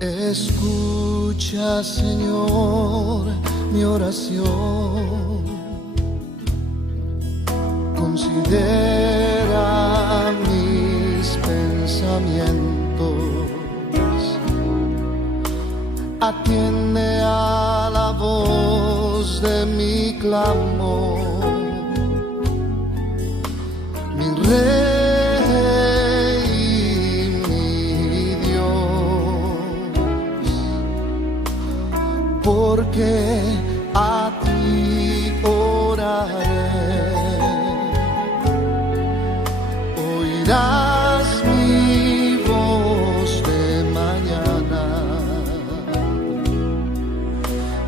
Escucha, Señor, mi oración. Considera mis pensamientos. Atiende a la voz de mi clamor. Mi Rey y mi Dios, porque a ti oraré. Oirás mi voz de mañana,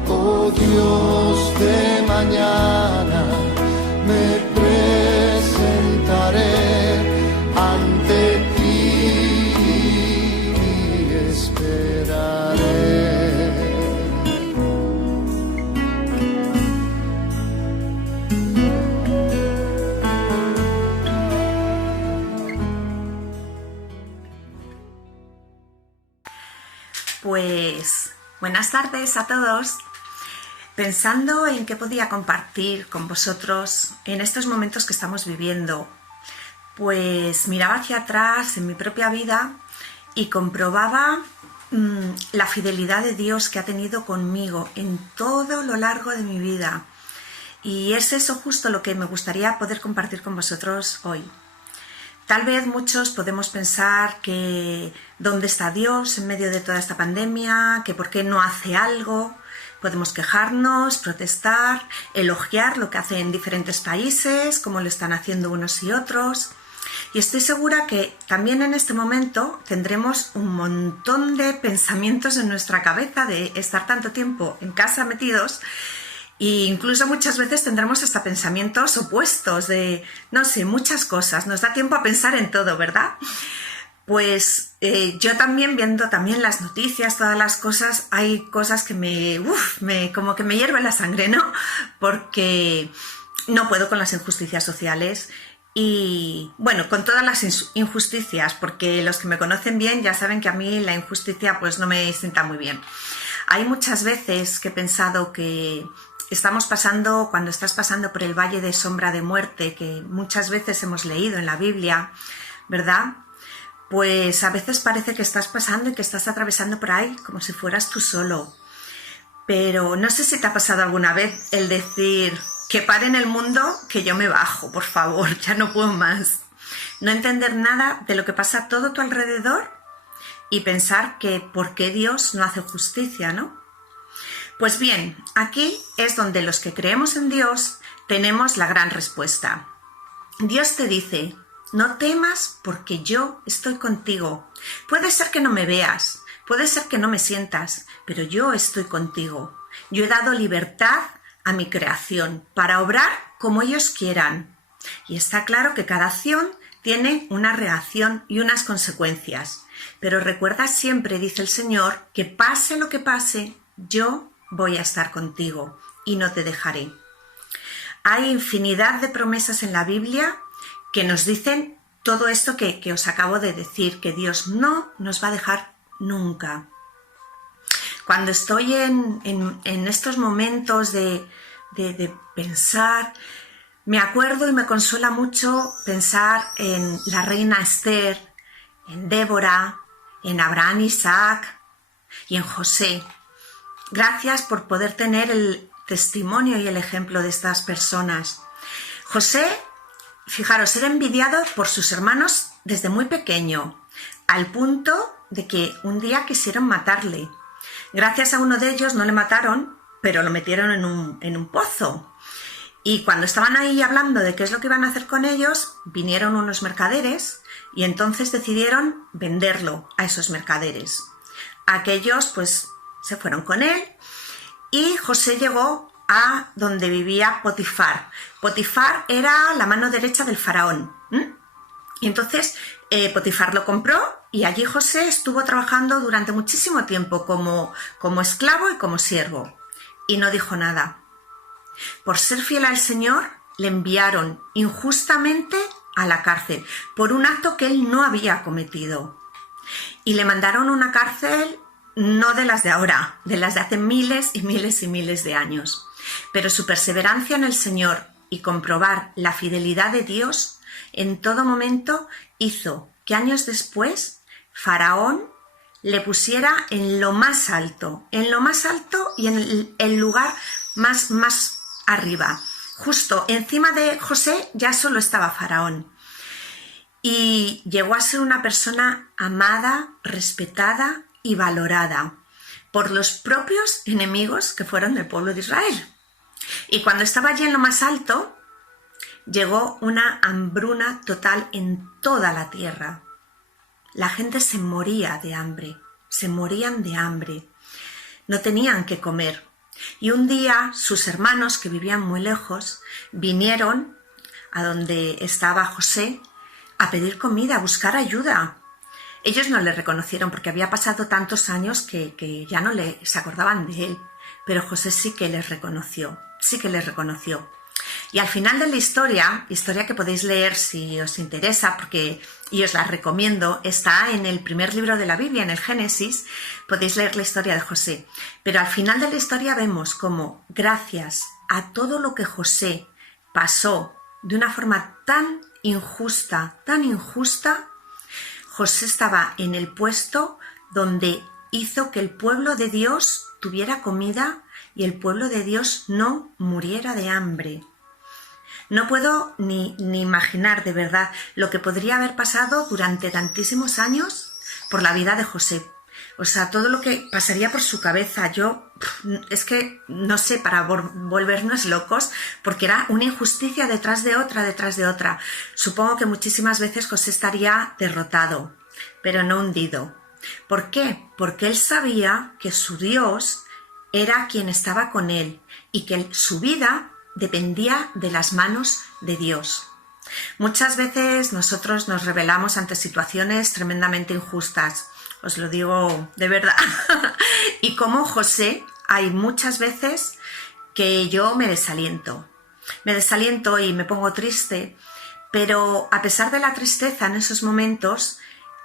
oh Dios de mañana, me presentaré ante ti y esperaré. Pues buenas tardes a todos. Pensando en qué podía compartir con vosotros en estos momentos que estamos viviendo, pues miraba hacia atrás en mi propia vida y comprobaba la fidelidad de Dios que ha tenido conmigo en todo lo largo de mi vida. Y es eso justo lo que me gustaría poder compartir con vosotros hoy. Tal vez muchos podemos pensar que ¿dónde está Dios en medio de toda esta pandemia? Que ¿por qué no hace algo? Podemos quejarnos, protestar, elogiar lo que hace en diferentes países, como lo están haciendo unos y otros. Y estoy segura que también en este momento tendremos un montón de pensamientos en nuestra cabeza de estar tanto tiempo en casa metidos. E incluso muchas veces tendremos hasta pensamientos opuestos de, no sé, muchas cosas. Nos da tiempo a pensar en todo, ¿verdad? Pues yo también, viendo también las noticias, todas las cosas, hay cosas que como que me hierve la sangre, ¿no? Porque no puedo con las injusticias sociales y, bueno, con todas las injusticias, porque los que me conocen bien ya saben que a mí la injusticia pues no me sienta muy bien. Hay muchas veces que he pensado que cuando estás pasando por el valle de sombra de muerte, que muchas veces hemos leído en la Biblia, ¿verdad? Pues a veces parece que estás pasando y que estás atravesando por ahí como si fueras tú solo. Pero no sé si te ha pasado alguna vez el decir que pare en el mundo, que yo me bajo, por favor, ya no puedo más. No entender nada de lo que pasa a todo tu alrededor y pensar que ¿por qué Dios no hace justicia, no? Pues bien, aquí es donde los que creemos en Dios tenemos la gran respuesta. Dios te dice: no temas porque yo estoy contigo. Puede ser que no me veas, puede ser que no me sientas, pero yo estoy contigo. Yo he dado libertad a mi creación para obrar como ellos quieran. Y está claro que cada acción tiene una reacción y unas consecuencias. Pero recuerda siempre, dice el Señor, que pase lo que pase, yo voy a estar contigo y no te dejaré. Hay infinidad de promesas en la Biblia que nos dicen todo esto que os acabo de decir, que Dios no nos va a dejar nunca. Cuando estoy en estos momentos de pensar, me acuerdo y me consuela mucho pensar en la reina Esther, en Débora, en Abraham, Isaac y en José. Gracias por poder tener el testimonio y el ejemplo de estas personas. José, fijaros, era envidiado por sus hermanos desde muy pequeño, al punto de que un día quisieron matarle. Gracias a uno de ellos no le mataron, pero lo metieron en un pozo. Y cuando estaban ahí hablando de qué es lo que iban a hacer con ellos, vinieron unos mercaderes y entonces decidieron venderlo a esos mercaderes. Aquellos pues se fueron con él y José llegó a donde vivía Potifar. Potifar era la mano derecha del faraón. Y entonces Potifar lo compró y allí José estuvo trabajando durante muchísimo tiempo como esclavo y como siervo. Y no dijo nada. Por ser fiel al Señor, le enviaron injustamente a la cárcel por un acto que él no había cometido. Y le mandaron a una cárcel no de las de ahora, de las de hace miles y miles y miles de años. Pero su perseverancia en el Señor y comprobar la fidelidad de Dios en todo momento hizo que años después Faraón le pusiera en lo más alto y en el lugar más arriba. Justo encima de José ya solo estaba Faraón. Y llegó a ser una persona amada, respetada y valorada por los propios enemigos que fueron del pueblo de Israel. Y cuando estaba allí en lo más alto, llegó una hambruna total en toda la tierra. La gente se moría de hambre, se morían de hambre. No tenían que comer. Y un día sus hermanos, que vivían muy lejos, vinieron a donde estaba José a pedir comida, a buscar ayuda. Ellos no le reconocieron porque había pasado tantos años que ya no se acordaban de él. Pero José sí que les reconoció. Y al final de la historia que podéis leer si os interesa, y os la recomiendo, está en el primer libro de la Biblia, en el Génesis, podéis leer la historia de José. Pero al final de la historia vemos cómo, gracias a todo lo que José pasó de una forma tan injusta, José estaba en el puesto donde hizo que el pueblo de Dios tuviera comida y el pueblo de Dios no muriera de hambre. No puedo ni imaginar de verdad lo que podría haber pasado durante tantísimos años por la vida de José. O sea, todo lo que pasaría por su cabeza. Es que, no sé, para volvernos locos, porque era una injusticia detrás de otra. Supongo que muchísimas veces José estaría derrotado, pero no hundido. ¿Por qué? Porque él sabía que su Dios era quien estaba con él y que su vida dependía de las manos de Dios. Muchas veces nosotros nos rebelamos ante situaciones tremendamente injustas, os lo digo de verdad. Y como José, hay muchas veces que yo me desaliento y me pongo triste, pero a pesar de la tristeza en esos momentos,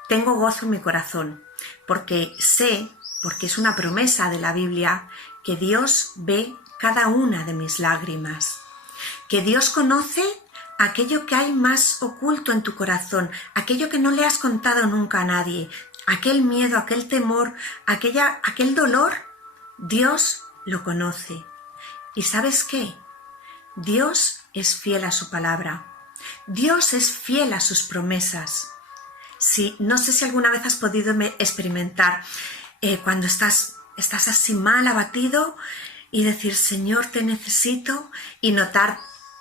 tengo gozo en mi corazón, porque sé, porque es una promesa de la Biblia, que Dios ve cada una de mis lágrimas, que Dios conoce aquello que hay más oculto en tu corazón, aquello que no le has contado nunca a nadie, aquel miedo, aquel temor, aquel dolor, Dios lo conoce. ¿Y sabes qué? Dios es fiel a su palabra, Dios es fiel a sus promesas. Sí, no sé si alguna vez has podido experimentar cuando estás así mal, abatido, y decir, Señor, te necesito, y notar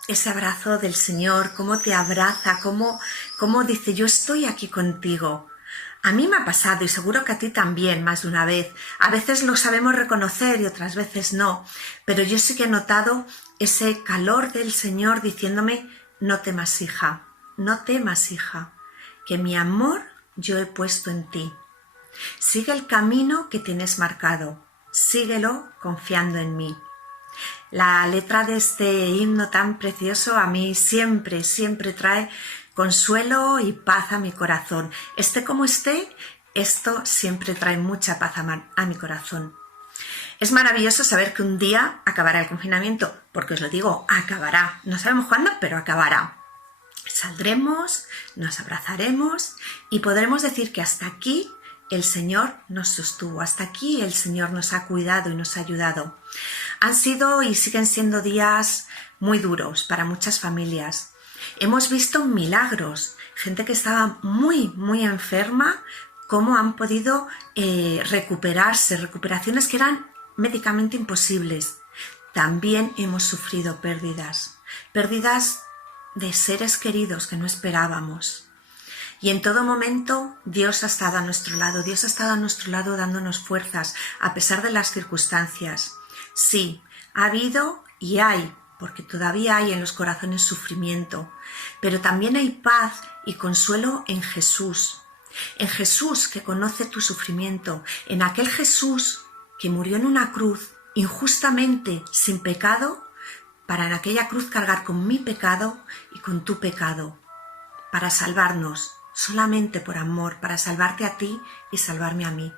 ese abrazo del Señor, cómo te abraza, cómo dice, yo estoy aquí contigo. A mí me ha pasado, y seguro que a ti también, más de una vez. A veces lo sabemos reconocer y otras veces no, pero yo sí que he notado ese calor del Señor diciéndome, no temas, hija, que mi amor yo he puesto en ti. Sigue el camino que tienes marcado, síguelo confiando en mí. La letra de este himno tan precioso a mí siempre trae consuelo y paz a mi corazón. Esté como esté, esto siempre trae mucha paz a mi corazón. Es maravilloso saber que un día acabará el confinamiento, porque os lo digo, acabará. No sabemos cuándo, pero acabará. Saldremos, nos abrazaremos y podremos decir que hasta aquí el Señor nos sostuvo, hasta aquí el Señor nos ha cuidado y nos ha ayudado. Han sido y siguen siendo días muy duros para muchas familias. Hemos visto milagros, gente que estaba muy enferma, cómo han podido recuperarse, recuperaciones que eran médicamente imposibles. También hemos sufrido pérdidas de seres queridos que no esperábamos. Y en todo momento Dios ha estado a nuestro lado, dándonos fuerzas a pesar de las circunstancias. Sí, ha habido y hay, porque todavía hay en los corazones sufrimiento, pero también hay paz y consuelo en Jesús que conoce tu sufrimiento, en aquel Jesús que murió en una cruz injustamente, sin pecado, para en aquella cruz cargar con mi pecado y con tu pecado, para salvarnos, solamente por amor, para salvarte a ti y salvarme a mí.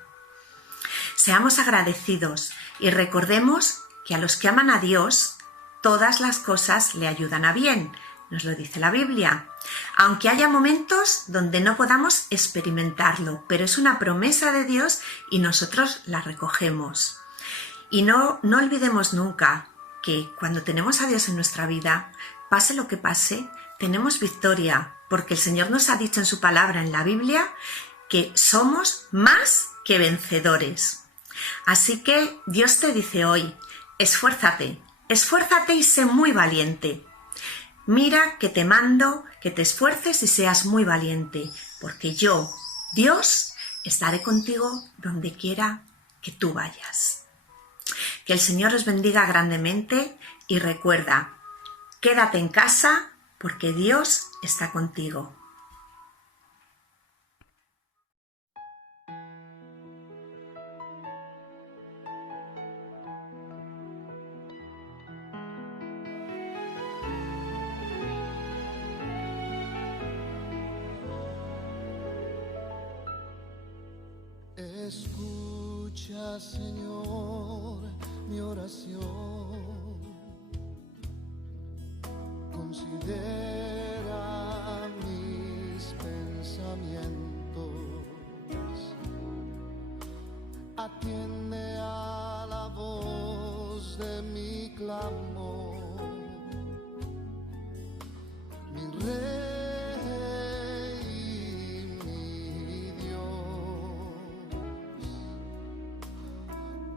Seamos agradecidos y recordemos que a los que aman a Dios, todas las cosas le ayudan a bien, nos lo dice la Biblia. Aunque haya momentos donde no podamos experimentarlo, pero es una promesa de Dios y nosotros la recogemos. Y no olvidemos nunca que cuando tenemos a Dios en nuestra vida, pase lo que pase, tenemos victoria, porque el Señor nos ha dicho en su palabra en la Biblia que somos más que vencedores. Así que Dios te dice hoy, esfuérzate y sé muy valiente. Mira que te mando que te esfuerces y seas muy valiente, porque yo, Dios, estaré contigo donde quiera que tú vayas. Que el Señor os bendiga grandemente y recuerda, quédate en casa porque Dios está contigo. Escucha, Señor, mi oración. Considera mis pensamientos. Atiende a la voz de mi clamor. Mi Rey.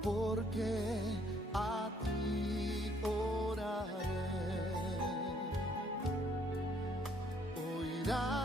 Porque a ti oraré, oirás.